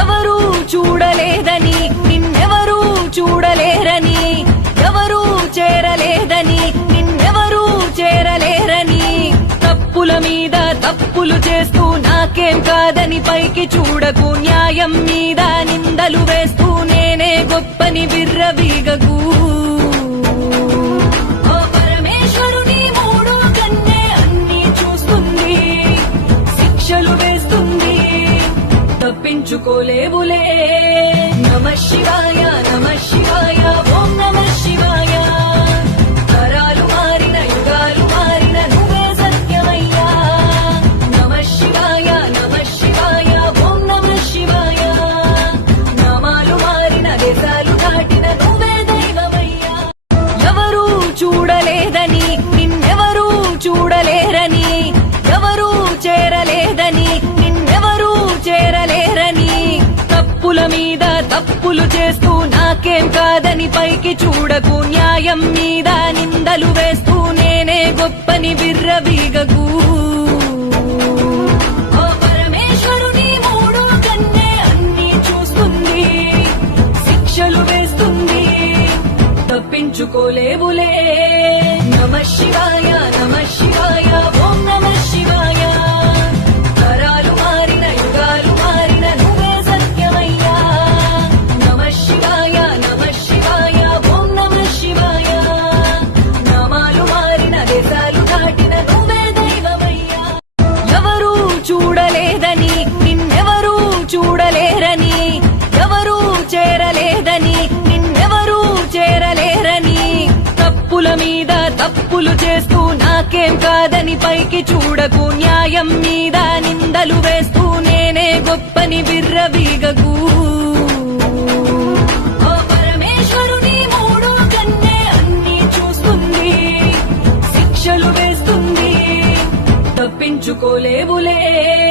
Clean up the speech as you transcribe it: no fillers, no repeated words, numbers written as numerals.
ఎవరూ చూడలేదని నిన్నెవరూ చూడలేరని, ఎవరూ చేరలేదని నిన్నెవరూ చేరలేరని, తప్పుల మీద తప్పులు చేస్తూ నాకేం కాదని పైకి చూడకు, న్యాయం మీద నిందలు వేస్తూ నేనే గొప్పని విర్రవీగకు. ఓ పరమేశ్వరుని మూడో కన్నే అన్నీ చూస్తుంది, శిక్షలు వేస్తుంది, తప్పించుకోలేవులే. నమః శివాయ నమః శివాయ ఓం నమః శివాయ. తరాలు మారిన యుగాలు మారిన నువ్వే సత్యమయ్యా. నమః శివాయ నమః శివాయ ఓం నమః శివాయ. నామాలు మారిన దేశాలు దాటిన నువ్వే దైవమయ్యా. ఎవరూ చూడలేదని నిన్నెవరూ చూడలేరని, ఎవరూ చేరలేదని నిన్నెవరూ చేరలేరని, తప్పుల మీద తప్పులు చేస్తూ నాకేం కాదని పైకి చూడకు, న్యాయం మీద నిందలు వేస్తూ నేనే గొప్పని విర్రవీగకు. ఓ పరమేశ్వరుని మూడో కన్నే అన్నీ చూస్తుంది, శిక్షలు వేస్తుంది, తప్పించుకోలేవులే. నమః శివాయ నమః శివాయ ఓం నమః శివాయ. తరాలు మారిన యుగాలు మారిన నువ్వే సత్యమయ్యా. నమః శివాయ నమః శివాయ ఓం నమః శివాయ. నామాలు మారిన దేశాలు దాటిన నువ్వే దైవమయ్యా. ఎవరూ చూడలేదని నిన్నెవరూ చూడలేరని, ఎవరూ చేరలేదని నిన్నెవరూ చేరలేరని, తప్పుల మీద తప్పులు చేస్తూ నాకేం కాదని పైకి చూడకు, న్యాయం మీద నిందలు వేస్తూ నేనే గొప్పని విర్రవీగకు. ఓ పరమేశ్వరుని మూడో కన్నే అన్నీ చూస్తుంది, శిక్షలు వేస్తుంది, తప్పించుకోలేవులే.